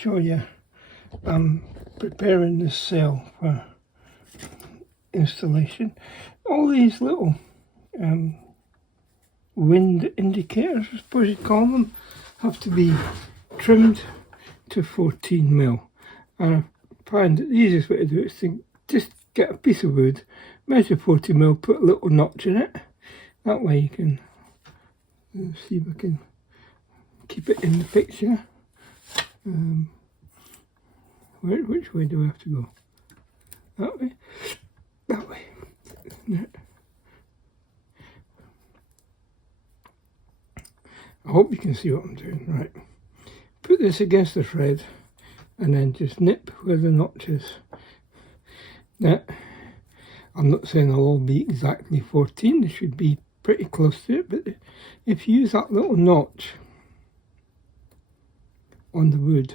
show you. I'm preparing this sail for installation. All these little wind indicators, I suppose you'd call them, have to be trimmed to 14mm. And I find that the easiest way to do it is to just get a piece of wood, measure 40mm, put a little notch in it. That way you can see if I can keep it in the picture. Which way do I have to go? That way? That way. I hope you can see what I'm doing. Right. Put this against the thread and then just nip where the notch is. Now, I'm not saying they'll all be exactly 14, they should be pretty close to it, but if you use that little notch on the wood,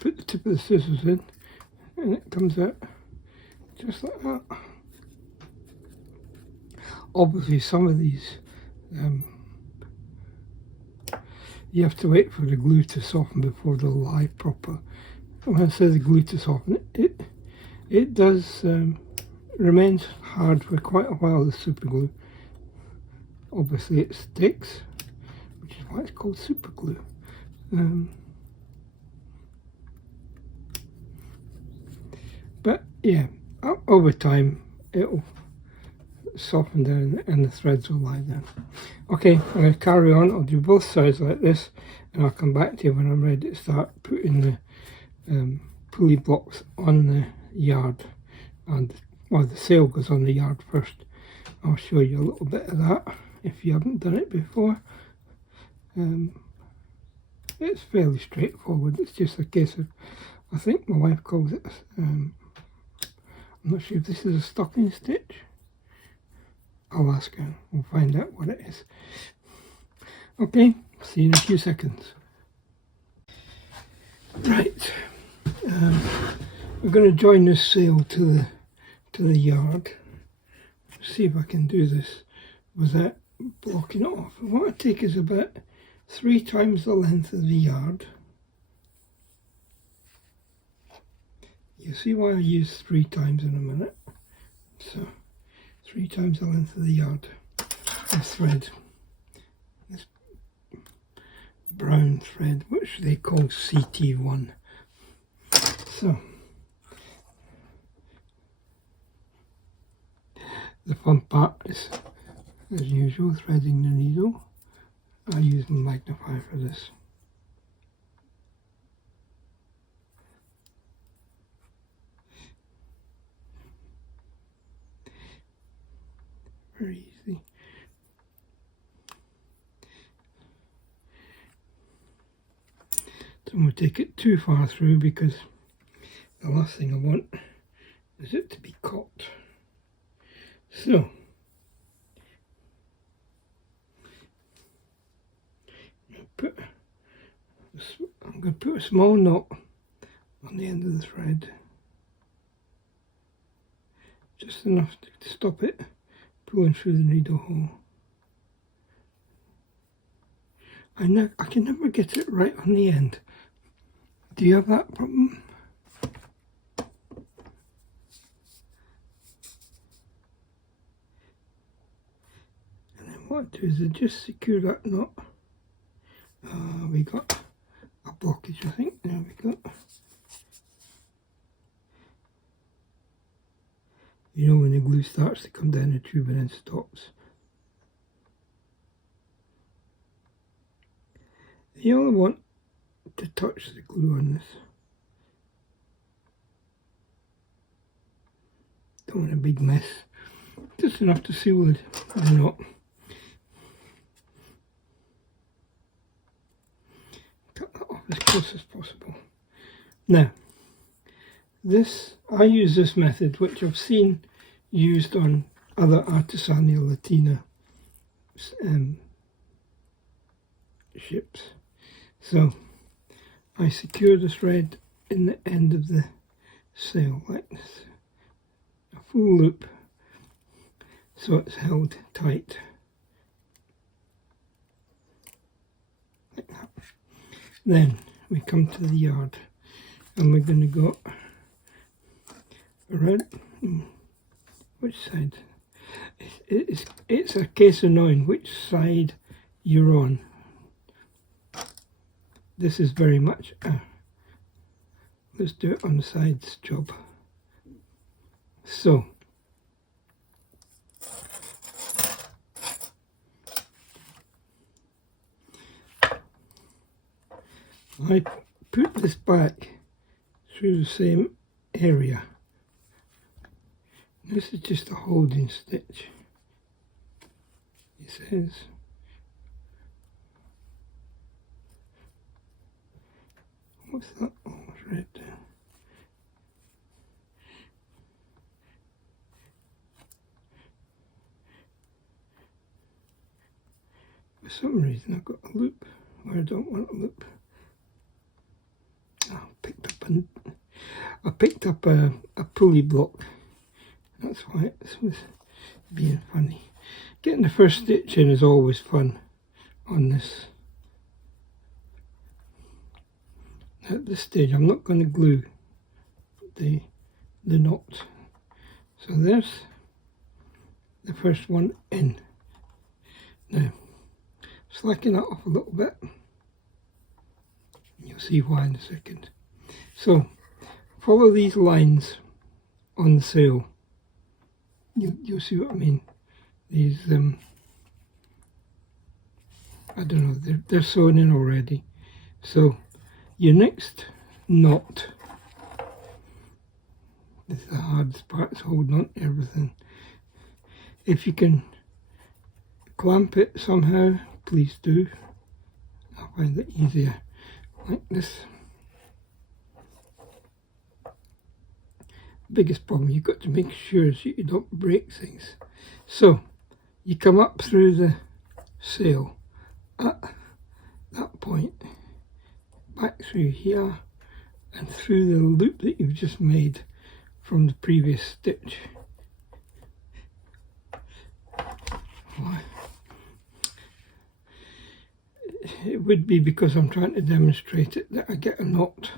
put the tip of the scissors in and it comes out just like that. Obviously some of these you have to wait for the glue to soften before they'll lie proper. When I say the glue to soften, it does remains hard for quite a while, the super glue. Obviously it sticks, which is why it's called super glue. But yeah, over time it'll soften down and the threads will lie down. Okay, I'm going to carry on. I'll do both sides like this and I'll come back to you when I'm ready to start putting the pulley blocks on the yard. And well, the sail goes on the yard first. I'll show you a little bit of that if you haven't done it before. It's fairly straightforward. It's just a case of, I think my wife calls it, I'm not sure if this is a stocking stitch. I'll ask her, we'll find out what it is. Okay, see you in a few seconds. Right, we're going to join this sail to the yard. See if I can do this without blocking it off. And what I take is about 3 times the length of the yard. You'll see why I use 3 times in a minute. So 3 times the length of the yard of thread. This brown thread, which they call CT1. So the fun part is, as usual, threading the needle. I use my magnifier for this. Very easy. Don't want to take it too far through because the last thing I want is it to be caught. So I'm going to put a small knot on the end of the thread, just enough to stop it pulling through the needle hole. I can never get it right on the end. Do you have that problem? And then what I do is I just secure that knot. We got a blockage, I think. There we go. You know when the glue starts to come down the tube and then stops. You only want to touch the glue on this. Don't want a big mess. Just enough to seal the knot. Cut that off as close as possible. Now, I use this method, which I've seen used on other Artesania Latina ships. So I secure the thread in the end of the sail like this, a full loop, so it's held tight like that. Then we come to the yard, and we're going to go around. Which side? It's a case of knowing which side you're on. This is very much let's do it on the sides job. So I put this back through the same area. This is just a holding stitch, it says. What's that? Oh, it's red. For some reason I've got a loop where I don't want a loop. I picked up a pulley block. That's why it was being funny. Getting the first stitch in is always fun on this. At this stage I'm not going to glue the knot. So there's the first one in. Now slacken that off a little bit. You'll see why in a second. So follow these lines on the sail. You'll see what I mean. These I don't know, they're sewn in already. So your next knot is the hardest part, it's holding on to everything. If you can clamp it somehow, please do. I'll find it easier like this. Biggest problem, you've got to make sure so you don't break things. So you come up through the sail at that point, back through here and through the loop that you've just made from the previous stitch. Why? It would be because I'm trying to demonstrate it that I get a knot.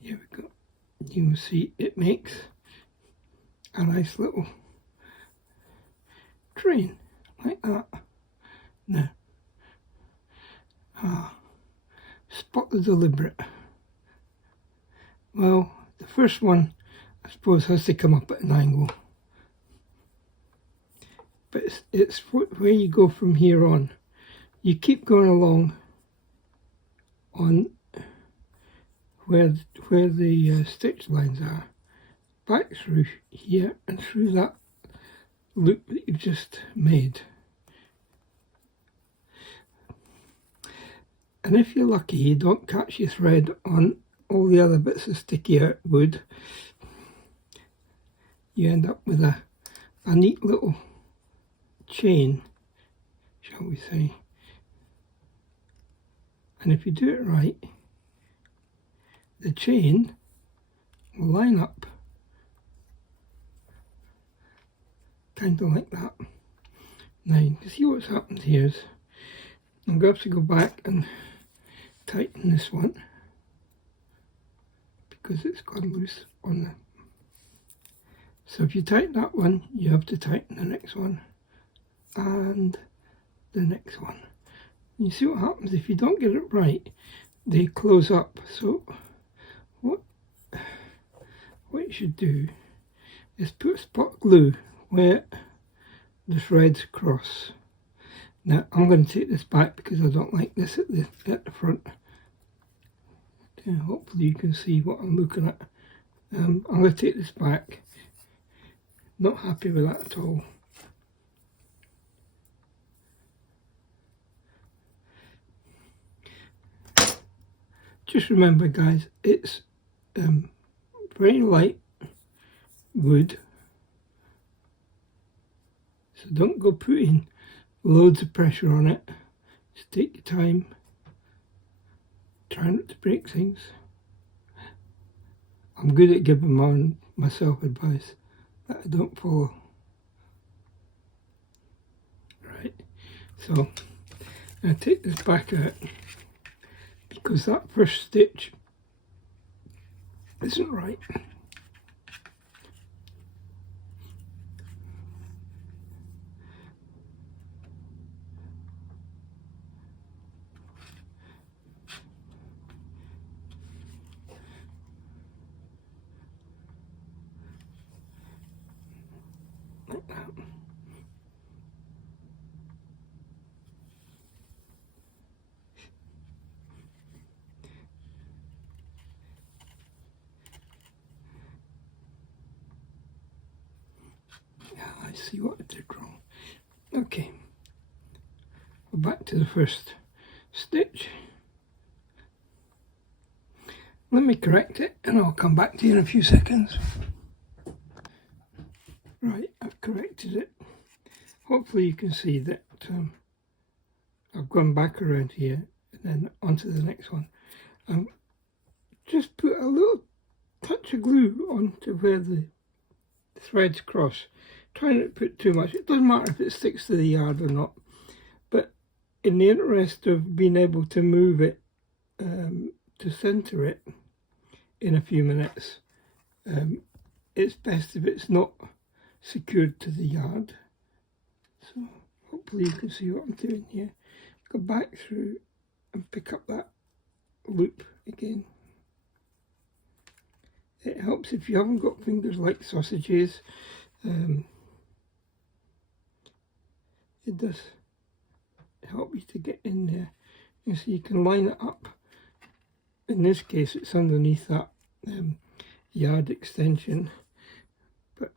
Here we go. You will see it makes a nice little train like that. Now, spot the deliberate. Well, the first one I suppose has to come up at an angle, but it's where you go from here on. You keep going along on where the stitch lines are, back through here and through that loop that you've just made. And if you're lucky you don't catch your thread on all the other bits of sticky out wood, you end up with a neat little chain, shall we say. And if you do it right, the chain will line up kind of like that. Now you can see what's happened here is I'm going to have to go back and tighten this one because it's gone loose on the. So if you tighten that one, you have to tighten the next one and the next one. You see what happens if you don't get it right, they close up. So what you should do is put spot glue where the threads cross. Now I'm going to take this back because I don't like this at the front. Hopefully you can see what I'm looking at. I'm going to take this back. Not happy with that at all. Just remember guys, it's very light wood, so don't go putting loads of pressure on it. Just take your time, try not to break things. I'm good at giving myself advice that I don't follow. So I take this back out because that first stitch isn't right. Like that. I see what I did wrong. Okay, we're back to the first stitch. Let me correct it and I'll come back to you in a few seconds. Right, I've corrected it. Hopefully you can see that I've gone back around here and then onto the next one. Just put a little touch of glue onto where the threads cross. Try not to put too much. It doesn't matter if it sticks to the yard or not, but in the interest of being able to move it to center it in a few minutes, it's best if it's not secured to the yard. So hopefully you can see what I'm doing here. Go back through and pick up that loop again. It helps if you haven't got fingers like sausages. It does help you to get in there. You see, you can line it up. In this case, it's underneath that yard extension, but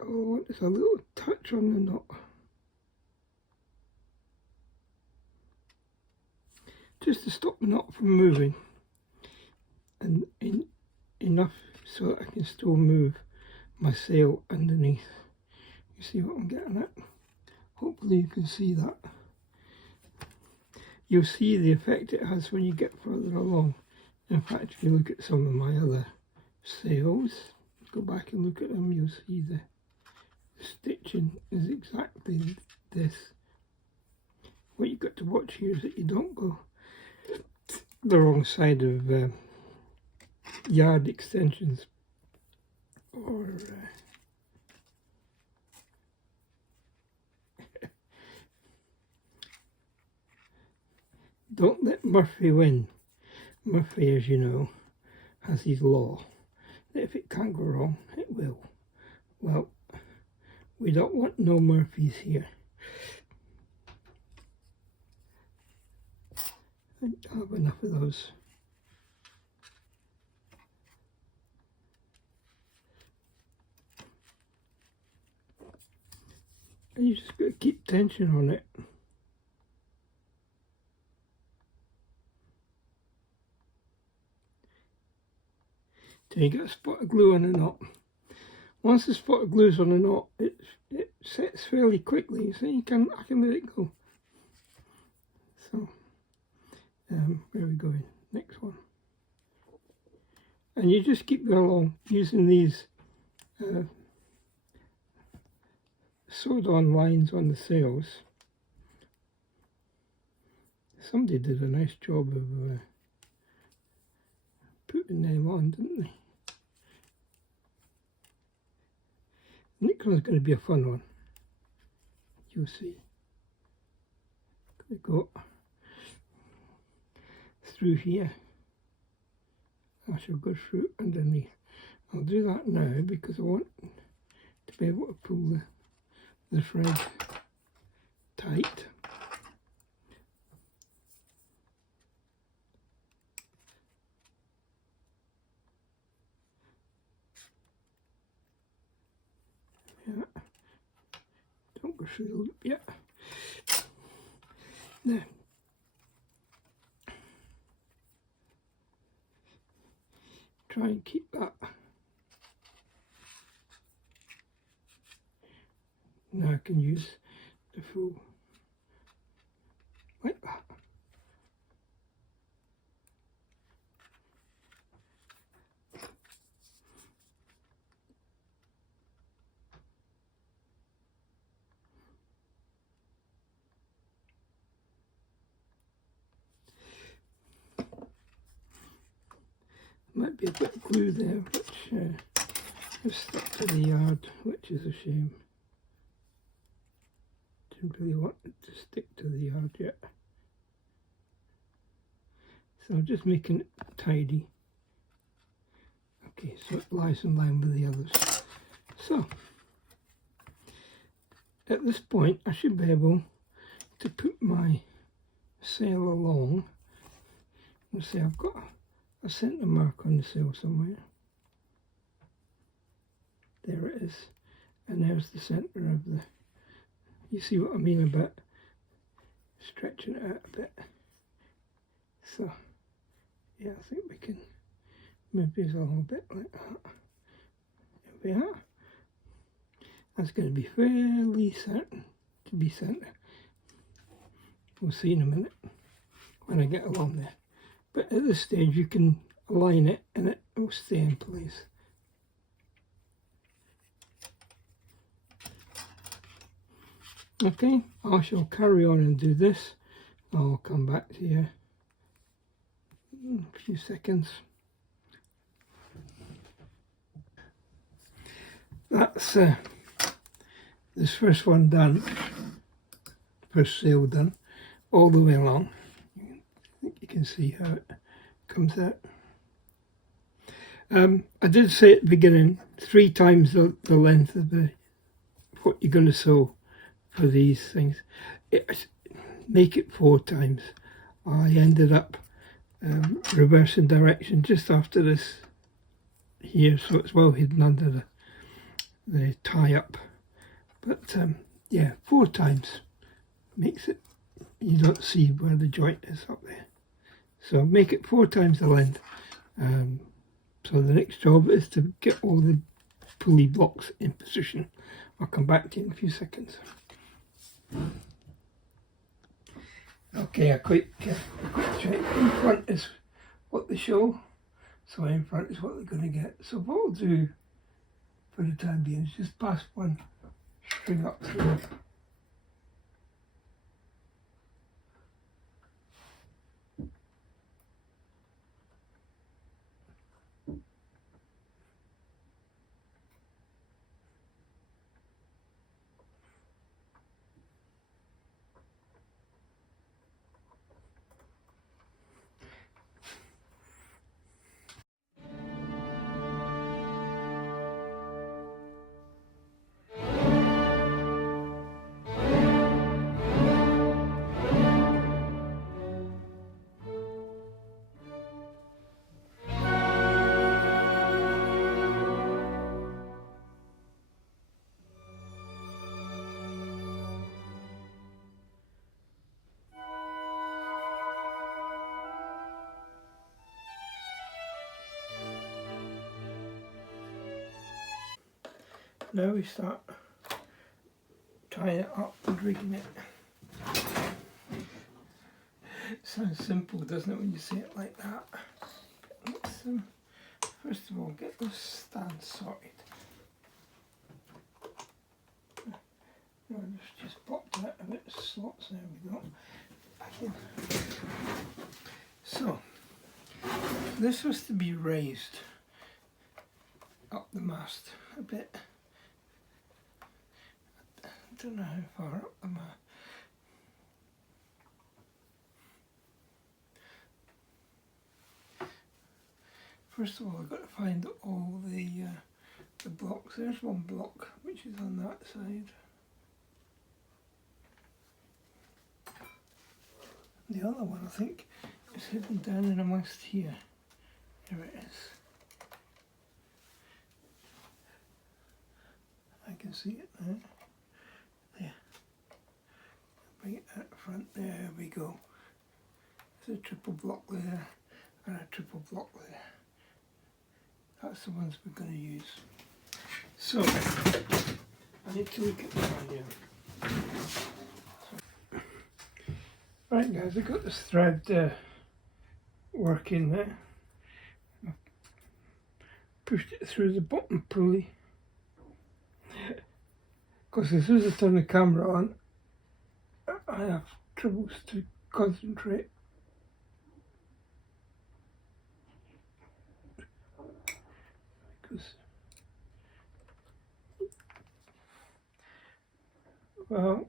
all I want is a little touch on the knot, just to stop the knot from moving, and enough so that I can still move my sail underneath. You see what I'm getting at? Hopefully you can see that. You'll see the effect it has when you get further along. In fact, if you look at some of my other sails, go back and look at them, you'll see the stitching is exactly this. What you've got to watch here is that you don't go the wrong side of yard extensions, or don't let Murphy win. Murphy, as you know, has his law that if it can't go wrong, it will. Well, we don't want no Murphys here. I have enough of those. And you just got to keep tension on it. Till you get a spot of glue on the knot. Once the spot of glue is on the knot, it sets fairly quickly, so I can let it go. So, where are we going? Next one. And you just keep going along using these sewed-on lines on the sails. Somebody did a nice job of putting them on, didn't they? Next one's going to be a fun one. You'll see. We go through here. I shall go through underneath. I'll do that now because I want to be able to pull the thread tight. Yeah. Don't go through the loop yet. Now, try and keep that. Now I can use the full, like that. might be a bit of glue there, which has stuck to the yard, which is a shame. Didn't really want it to stick to the yard yet. So I'm just making it tidy. Okay, so it lies in line with the others. So, at this point I should be able to put my sail along. Let's see, I've got a centre mark on the sail somewhere. There it is. And there's the centre of the... You see what I mean about stretching it out a bit. So, yeah, I think we can move these a little bit like that. There we are. That's going to be fairly certain to be centre. We'll see in a minute when I get along there. But at this stage you can align it and it will stay in place. Okay, I shall carry on and do this. I'll come back to you in a few seconds. That's this first one done, first sail done, all the way along. I think you can see how it comes out. I did say at the beginning 3 times the length of what you're going to sew for these things. Make it 4 times. I ended up reversing direction just after this here, so it's well hidden under the tie up. But yeah, 4 times makes it, you don't see where the joint is up there. So make it 4 times the length. So the next job is to get all the pulley blocks in position. I'll come back to you in a few seconds. Okay, a quick check. In front is what they show, so in front is what they're going to get. So what we'll do for the time being is just pass one string up through. Now we start tying it up and rigging it. It sounds simple, doesn't it, when you say it like that? Let's first of all get this stand sorted. No, it's just popped out a bit of slots. There we go. Back in. So this was to be raised up the mast a bit. I don't know how far up the mast. First of all, I've got to find all the blocks. There's one block which is on that side. The other one, I think, is hidden down in amongst here. Here it is. I can see it now. There. Bring it out front. There we go. There's a triple block there and a triple block there. That's the ones we're going to use. So, I need to look at the one here. Right guys, I've got this thread working there. I've pushed it through the bottom pulley. Because as soon as I turn the camera on, I have troubles to concentrate. Well,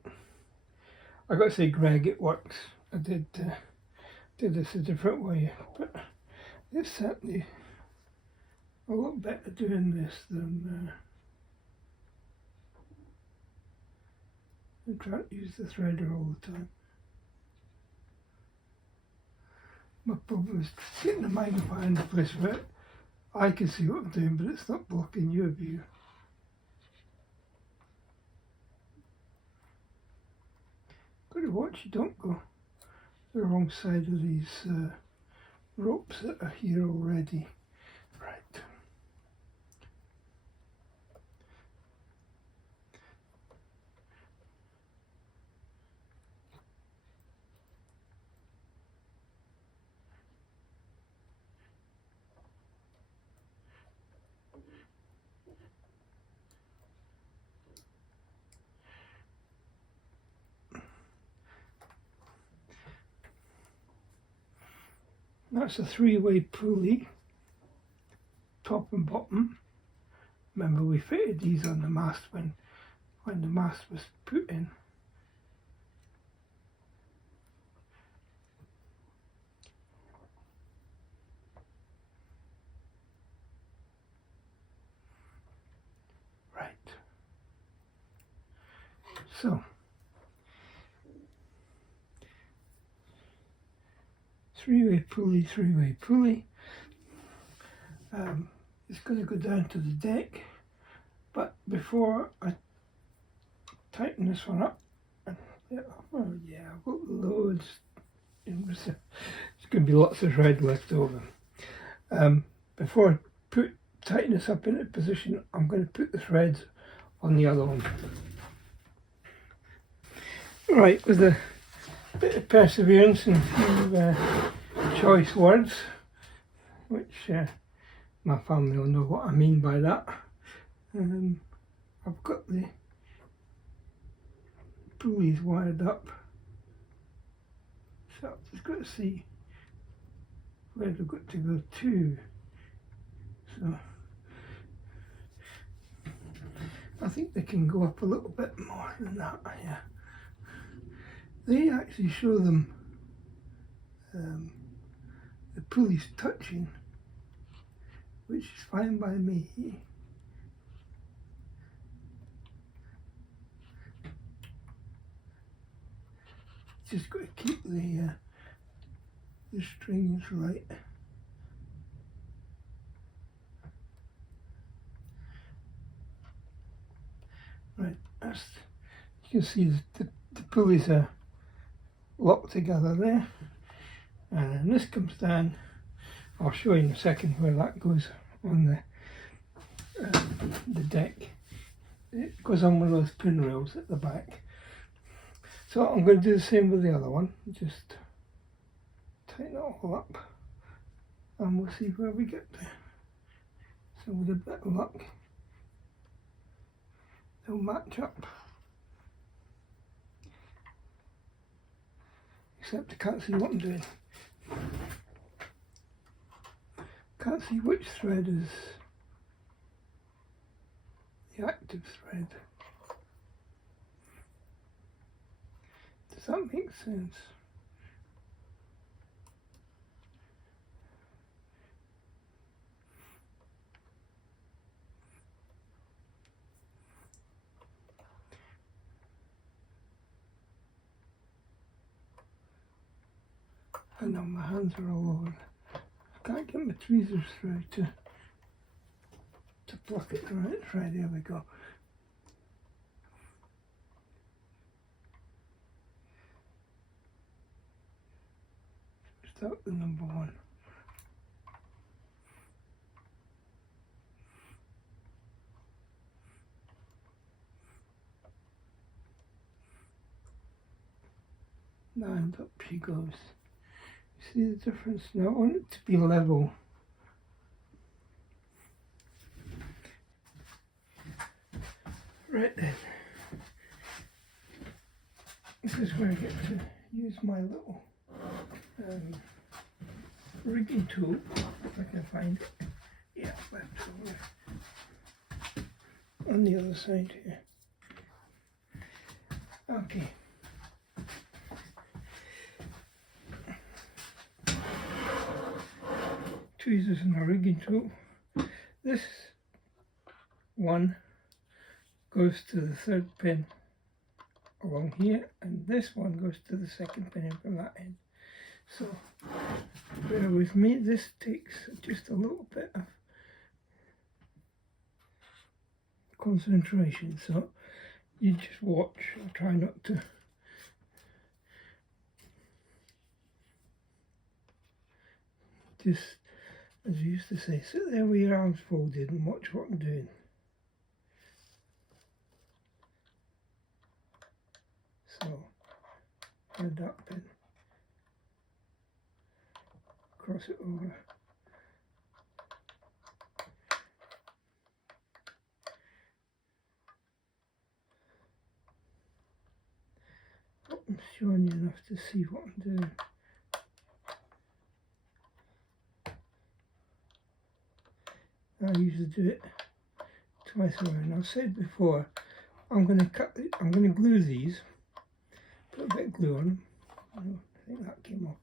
I got to say, Greg, it works. I did this a different way, but it's certainly a lot better doing this than trying to use the threader all the time. My problem is getting the magnifier in the place where I can see what I'm doing, but it's not blocking your view. Got to watch you don't go the wrong side of these ropes that are here already. Right. That's a three-way pulley, top and bottom. Remember, we fitted these on the mast when the mast was put in. Right. So, three-way pulley, three-way pulley. It's going to go down to the deck, but before I tighten this one up, I've got loads in reserve. There's going to be lots of thread left over. Before I tighten this up into position, I'm going to put the threads on the other one. Right, with a bit of perseverance and a few choice words, which my family will know what I mean by that. I've got the pulleys wired up, so I've just got to see where they've got to go to. So I think they can go up a little bit more than that, yeah. They actually show them the pulleys touching, which is fine by me. Just got to keep the strings right. Right, you can see the pulleys are locked together there, and then this comes down. I'll show you in a second where that goes on the deck. It goes on one of those pin rails at the back. So I'm going to do the same with the other one, just tighten it all up and we'll see where we get there. So with a bit of luck, they'll match up. Except I can't see what I'm doing. Can't see which thread is the active thread. Does that make sense? I know my hands are all over. I can't get my tweezers through to pluck it the right thread. There we go. Start with number one. And up she goes. See the difference? Now I want it to be level. Right then. This is where I get to use my little rigging tool, if I can find it. Yeah, left over on the other side here. Okay. Tweezers and a rigging tool. This one goes to the third pin along here, and this one goes to the second pin from that end. So bear with me, this takes just a little bit of concentration, so you just watch and try not to just, as we used to say, sit there with your arms folded and watch what I'm doing. So thread that pin, cross it over, I'm showing you enough to see what I'm doing. I usually do it twice around. I've said before, I'm going to glue these, put a bit of glue on them. I think that came off.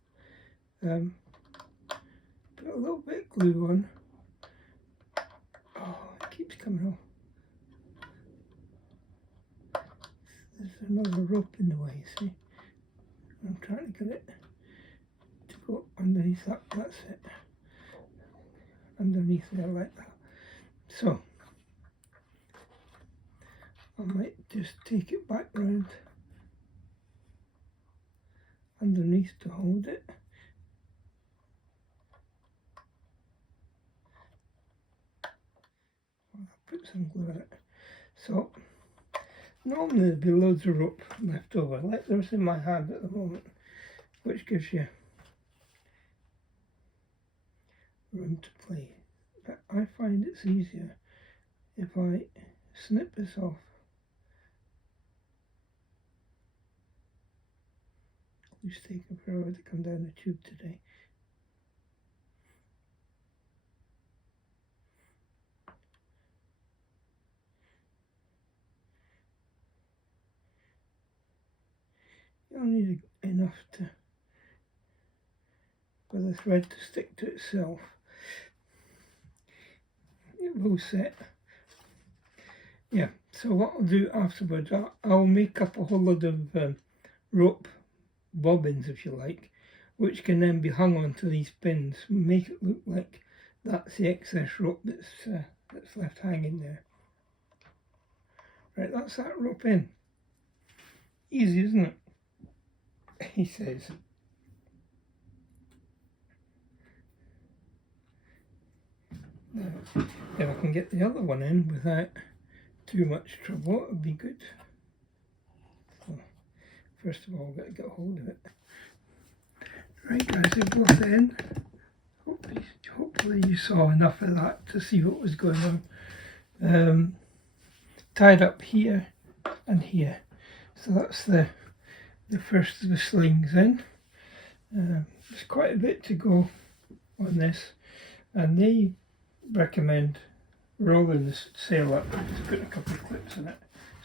Put a little bit of glue on. Oh, it keeps coming off. There's another rope in the way, see? I'm trying to get it to go underneath that, that's it. Underneath there like that. So, I might just take it back round underneath to hold it. I'll put some glue on it. So, normally there'd be loads of rope left over, like there's in my hand at the moment, which gives you room to play. But I find it's easier if I snip this off. It's taking forever to come down the tube today. You'll need enough for the thread to stick to itself. It will set. Yeah, so what I'll do afterwards, I'll make up a whole lot of rope bobbins, if you like, which can then be hung onto these pins, make it look like that's the excess rope that's left hanging there. Right, that's that rope in. Easy, isn't it? He says. Now, if I can get the other one in without too much trouble, it would be good. So, first of all, I've got to get hold of it. Right guys, they're both in. Hopefully you saw enough of that to see what was going on. Tied up here and here. So that's the first of the slings in. There's quite a bit to go on this, and they recommend rolling the sail up and just putting a couple of clips in it.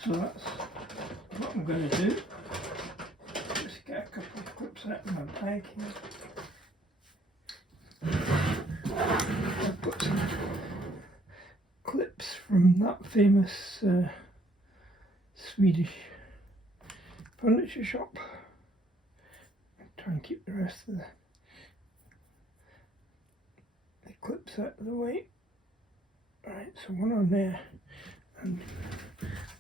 So that's what I'm going to do. Just get a couple of clips in it in my bag here. I've got some clips from that famous Swedish furniture shop. Try and keep the rest of the clips out of the way. Right, so one on there, and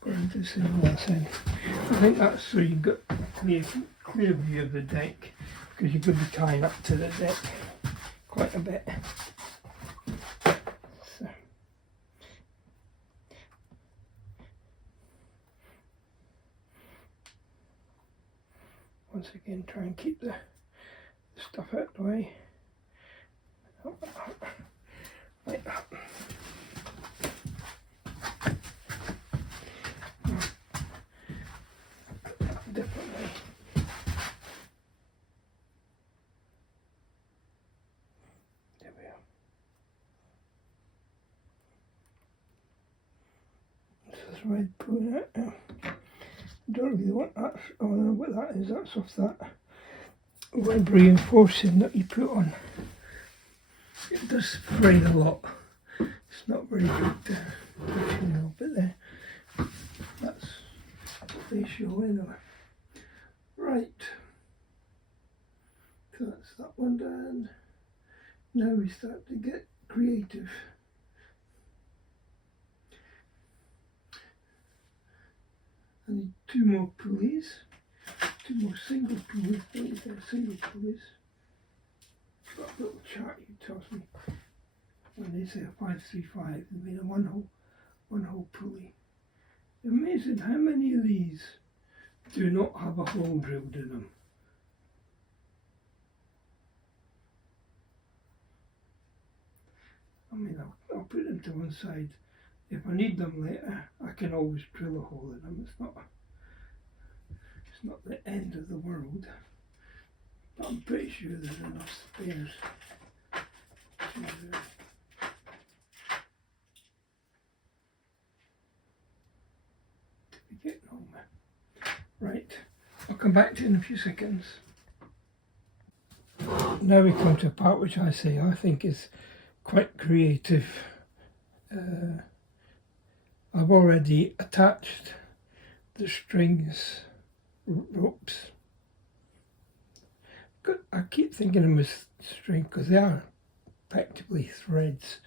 going to see all that's in. I think that's so you've got a clear view of the deck, because you're going to be tying up to the deck quite a bit. So, once again, try and keep the stuff out of the way. Like that. Differently. There we are. This is red pulling out now. Don't really want that. Oh, I don't know what that is. That's off that web reinforcing that you put on. It does fray a lot. It's not very good, you know, but that's what they show anyway. Right. So that's that one done. Now we start to get creative. I need 2 more pulleys, 2 more single pulleys, single pulleys. Got a little chart here tells me when they say a 535, they mean a one hole pulley. Amazing how many of these do not have a hole drilled in them. I mean, I'll put them to one side. If I need them later, I can always drill a hole in them. It's not the end of the world, but I'm pretty sure there's enough spares to be getting on with. Right, I'll come back to you in a few seconds. Now we come to a part which I think is quite creative. I've already attached the strings, ropes. I keep thinking of them as string because they are effectively threads,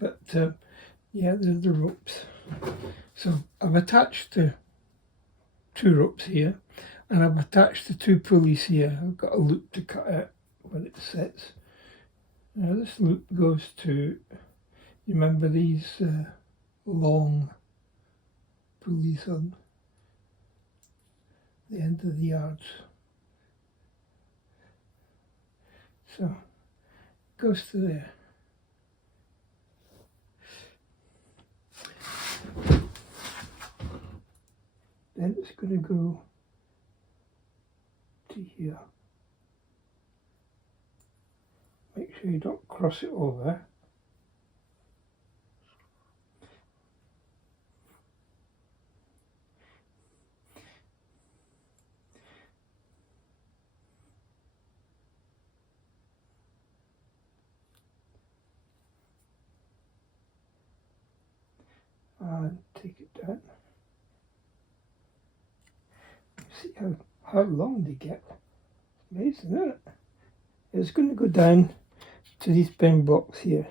but yeah, they're the ropes. So I've attached the 2 ropes here, and I've attached the 2 pulleys here. I've got a loop to cut out when it sets. Now this loop goes to, you remember these long pulleys on the end of the yards. So it goes to there. Then it's going to go to here. Make sure you don't cross it over. And take it down. See how long they get. Amazing, isn't it? It's going to go down to these pin blocks here,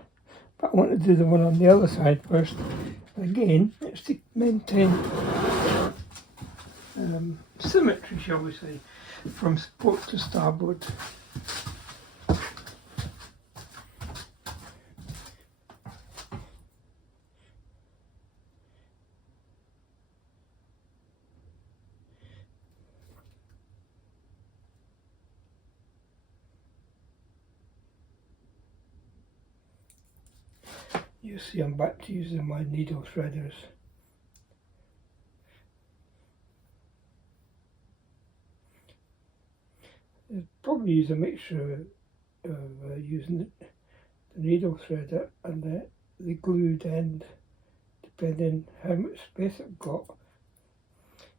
but I want to do the one on the other side first. Again, it's to maintain symmetry, shall we say, from port to starboard. You see, I'm back to using my needle threaders. I'd probably use a mixture of using the needle threader and the glued end, depending how much space I've got.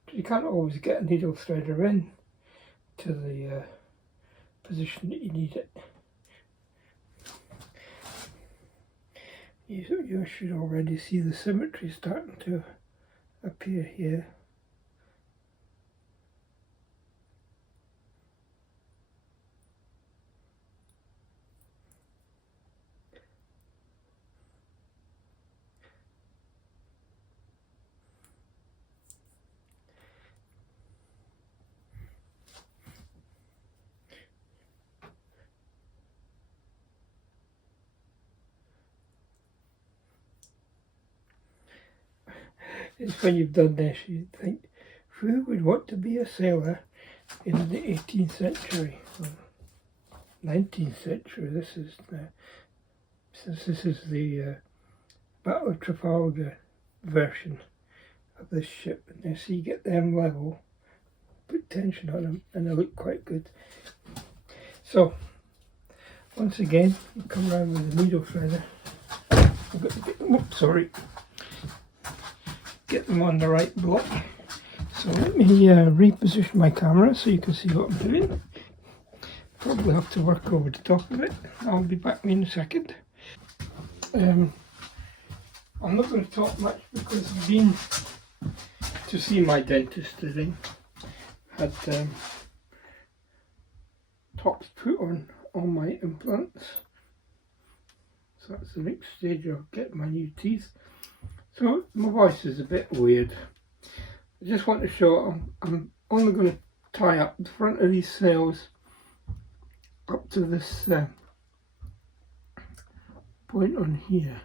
Because you can't always get a needle threader in to the position that you need it. You should already see the symmetry starting to appear here. It's when you've done this, you think, who would want to be a sailor in the 18th century, or 19th century? This is since this is the Battle of Trafalgar version of this ship, and so you get them level, put tension on them, and they look quite good. So, once again, you come around with the needle threader. I've got to get them up, sorry. Get them on the right block. So let me reposition my camera so you can see what I'm doing. Probably have to work over the top of it. I'll be back in a second. I'm not going to talk much because I've been to see my dentist today. Had tops put on all my implants. So that's the next stage of getting my new teeth. So my voice is a bit weird. I just want to show I'm only going to tie up the front of these sails up to this point on here.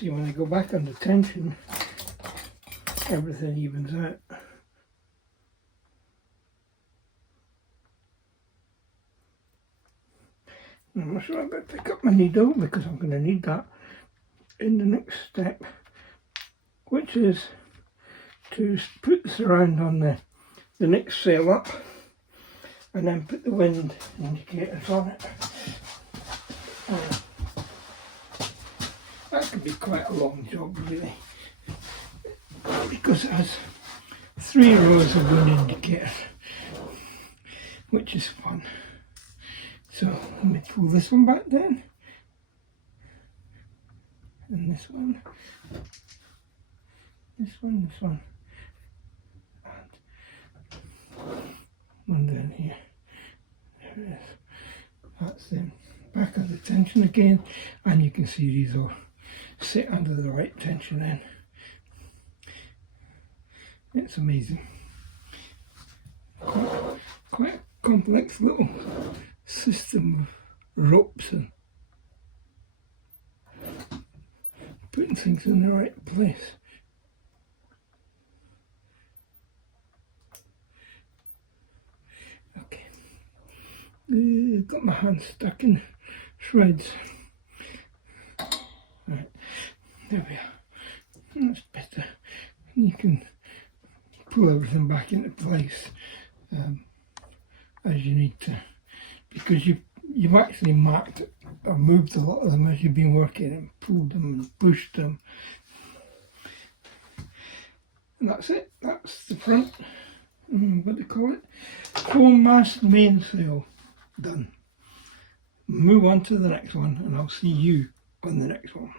see when I go back under tension, everything evens out. I'm sure I better pick up my needle because I'm going to need that in the next step, which is to put the surround on the next sail up and then put the wind indicators on it. That could be quite a long job really, because it has 3 rows of wind indicators, which is fun. So let me pull this one back down, and this one, and one down here. There it is. That's the back of the tension again, and you can see these all sit under the right tension then. It's amazing. Quite a complex little system of ropes and putting things in the right place. Okay, got my hand stuck in shreds. Right, there we are. That's better. You can pull everything back into place as you need to, because you've actually marked or moved a lot of them as you've been working, and pulled them and pushed them. And that's it. That's the front, what do they call it? Foremast mainsail done. Move on to the next one, and I'll see you on the next one.